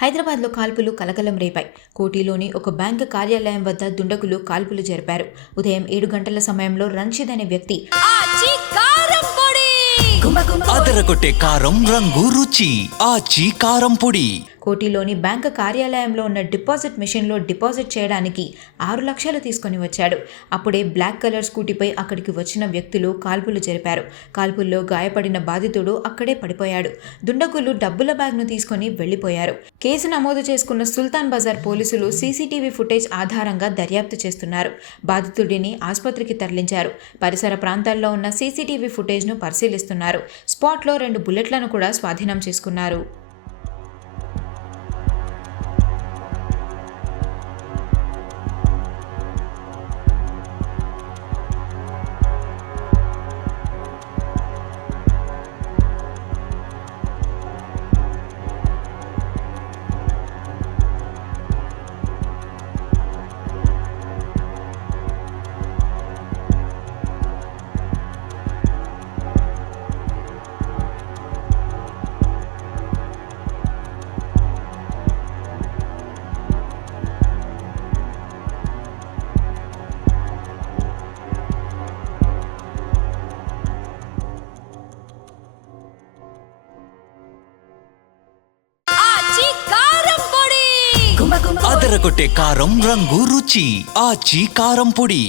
హైదరాబాద్లో కాల్పులు కలకలం రేపాయి. కోఠీలోని ఒక బ్యాంకు కార్యాలయం వద్ద దుండగులు కాల్పులు జరిపారు. ఉదయం 7 గంటల సమయంలో రంషిద్ అనే వ్యక్తి అదరగొట్టే కారం రంగు రుచి ఆచి కారం పొడి. కోఠీలోని బ్యాంకు కార్యాలయంలో ఉన్న డిపాజిట్ మెషిన్లో డిపాజిట్ చేయడానికి 6 లక్షలు తీసుకొని వచ్చాడు. అప్పుడే బ్లాక్ కలర్ స్కూటీపై అక్కడికి వచ్చిన వ్యక్తులు కాల్పులు జరిపారు. కాల్పుల్లో గాయపడిన బాధితుడు అక్కడే పడిపోయాడు. దుండగులు డబ్బుల బ్యాగ్ను తీసుకొని వెళ్లిపోయారు. కేసు నమోదు చేసుకున్న సుల్తాన్ బజార్ పోలీసులు సీసీటీవీ ఫుటేజ్ ఆధారంగా దర్యాప్తు చేస్తున్నారు. బాధితుడిని ఆసుపత్రికి తరలించారు. పరిసర ప్రాంతాల్లో ఉన్న సీసీటీవీ ఫుటేజ్ను పరిశీలిస్తున్నారు. స్పాట్లో 2 బుల్లెట్లను కూడా స్వాధీనం చేసుకున్నారు. అదరగొట్టే కారం రంగు రుచి ఆచి కారం పొడి.